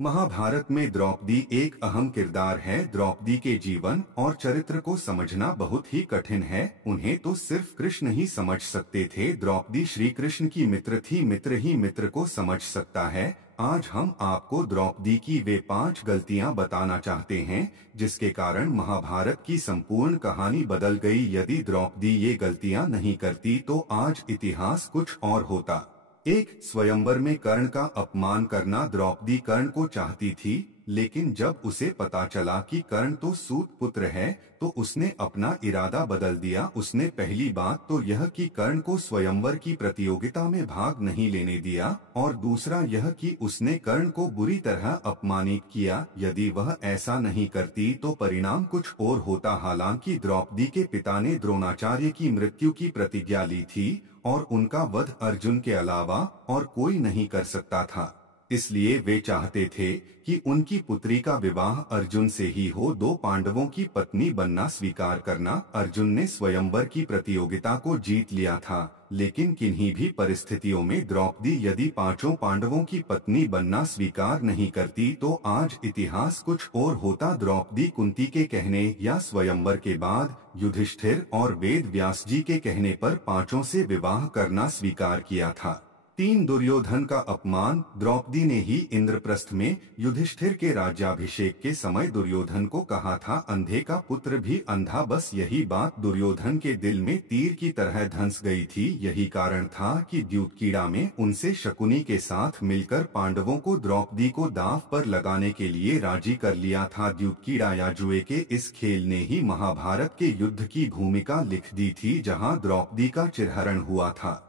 महाभारत में द्रौपदी एक अहम किरदार है। द्रौपदी के जीवन और चरित्र को समझना बहुत ही कठिन है। उन्हें तो सिर्फ कृष्ण ही समझ सकते थे। द्रौपदी श्री कृष्ण की मित्र थी। मित्र ही मित्र को समझ सकता है। आज हम आपको द्रौपदी की वे 5 गलतियां बताना चाहते हैं जिसके कारण महाभारत की संपूर्ण कहानी बदल गई। यदि द्रौपदी ये गलतियां नहीं करती तो आज इतिहास कुछ और होता। एक स्वयंवर में कर्ण का अपमान करना। द्रौपदी कर्ण को चाहती थी, लेकिन जब उसे पता चला कि कर्ण तो सूत पुत्र है तो उसने अपना इरादा बदल दिया। उसने पहली बात तो यह कि कर्ण को स्वयंवर की प्रतियोगिता में भाग नहीं लेने दिया, और दूसरा यह कि उसने कर्ण को बुरी तरह अपमानित किया। यदि वह ऐसा नहीं करती तो परिणाम कुछ और होता। हालांकि द्रौपदी के पिता ने द्रोणाचार्य की मृत्यु की प्रतिज्ञा ली थी और उनका वध अर्जुन के अलावा और कोई नहीं कर सकता था, इसलिए वे चाहते थे कि उनकी पुत्री का विवाह अर्जुन से ही हो। 2 पांडवों की पत्नी बनना स्वीकार करना। अर्जुन ने स्वयंवर की प्रतियोगिता को जीत लिया था, लेकिन किन्हीं भी परिस्थितियों में द्रौपदी यदि 5 पांडवों की पत्नी बनना स्वीकार नहीं करती तो आज इतिहास कुछ और होता। द्रौपदी कुंती के कहने या स्वयंवर के बाद युधिष्ठिर और वेद व्यास जी के कहने पर 5 से विवाह करना स्वीकार किया था। 3 दुर्योधन का अपमान। द्रौपदी ने ही इंद्रप्रस्थ में युधिष्ठिर के राज्याभिषेक के समय दुर्योधन को कहा था, अंधे का पुत्र भी अंधा। बस यही बात दुर्योधन के दिल में तीर की तरह धंस गई थी। यही कारण था कि द्यूतकीड़ा में उनसे शकुनी के साथ मिलकर पांडवों को द्रौपदी को दांव पर लगाने के लिए राजी कर लिया था। द्यूतकीड़ा या जुए के इस खेल ने ही महाभारत के युद्ध की भूमिका लिख दी थी, जहाँ द्रौपदी का चिरहरण हुआ था।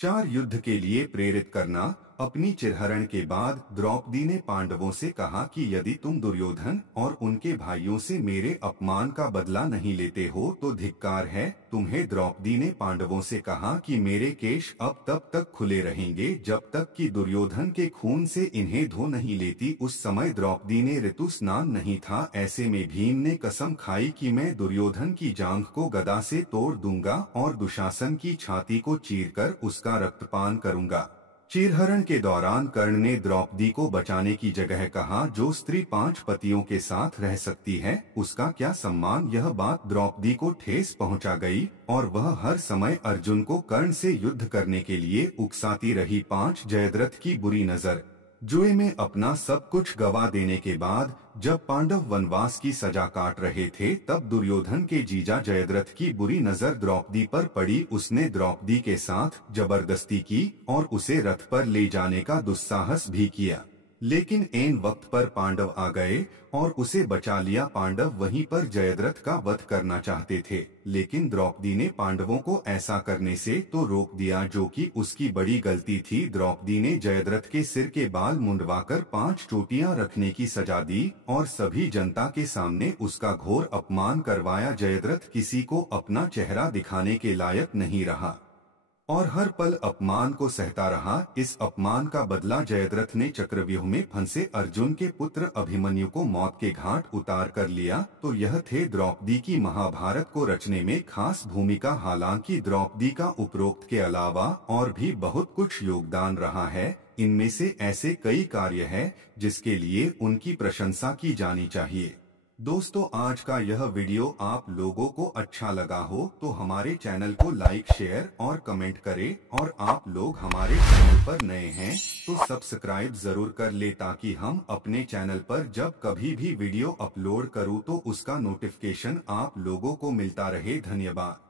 4 युद्ध के लिए प्रेरित करना। अपनी चिरहरण के बाद द्रौपदी ने पांडवों से कहा कि यदि तुम दुर्योधन और उनके भाइयों से मेरे अपमान का बदला नहीं लेते हो तो धिक्कार है तुम्हें। द्रौपदी ने पांडवों से कहा कि मेरे केश अब तब तक खुले रहेंगे जब तक कि दुर्योधन के खून से इन्हें धो नहीं लेती। उस समय द्रौपदी ने ऋतु स्नान नहीं था। ऐसे में भीम ने कसम खाई कि मैं दुर्योधन की जांघ को गदा से तोड़ दूंगा और दुशासन की छाती को चीरकर उसका रक्तपान करूंगा। चीरहरण के दौरान कर्ण ने द्रौपदी को बचाने की जगह कहा, जो स्त्री 5 पतियों के साथ रह सकती है उसका क्या सम्मान। यह बात द्रौपदी को ठेस पहुंचा गई और वह हर समय अर्जुन को कर्ण से युद्ध करने के लिए उकसाती रही। 5 जयद्रथ की बुरी नजर। जुए में अपना सब कुछ गवा देने के बाद जब पांडव वनवास की सजा काट रहे थे तब दुर्योधन के जीजा जयद्रथ की बुरी नजर द्रौपदी पर पड़ी। उसने द्रौपदी के साथ जबरदस्ती की और उसे रथ पर ले जाने का दुस्साहस भी किया, लेकिन ऐन वक्त पर पांडव आ गए और उसे बचा लिया। पांडव वहीं पर जयद्रथ का वध करना चाहते थे, लेकिन द्रौपदी ने पांडवों को ऐसा करने से तो रोक दिया, जो कि उसकी बड़ी गलती थी। द्रौपदी ने जयद्रथ के सिर के बाल मुंडवाकर 5 चोटियां रखने की सजा दी और सभी जनता के सामने उसका घोर अपमान करवाया। जयद्रथ किसी को अपना चेहरा दिखाने के लायक नहीं रहा और हर पल अपमान को सहता रहा। इस अपमान का बदला जयद्रथ ने चक्रव्यूह में फंसे अर्जुन के पुत्र अभिमन्यु को मौत के घाट उतार कर लिया। तो यह थे द्रौपदी की महाभारत को रचने में खास भूमिका। हालांकि द्रौपदी का उपरोक्त के अलावा और भी बहुत कुछ योगदान रहा है। इनमें से ऐसे कई कार्य हैं जिसके लिए उनकी प्रशंसा की जानी चाहिए। दोस्तों, आज का यह वीडियो आप लोगों को अच्छा लगा हो तो हमारे चैनल को लाइक, शेयर और कमेंट करें, और आप लोग हमारे चैनल पर नए हैं तो सब्सक्राइब जरूर कर ले, ताकि हम अपने चैनल पर जब कभी भी वीडियो अपलोड करूं तो उसका नोटिफिकेशन आप लोगों को मिलता रहे। धन्यवाद।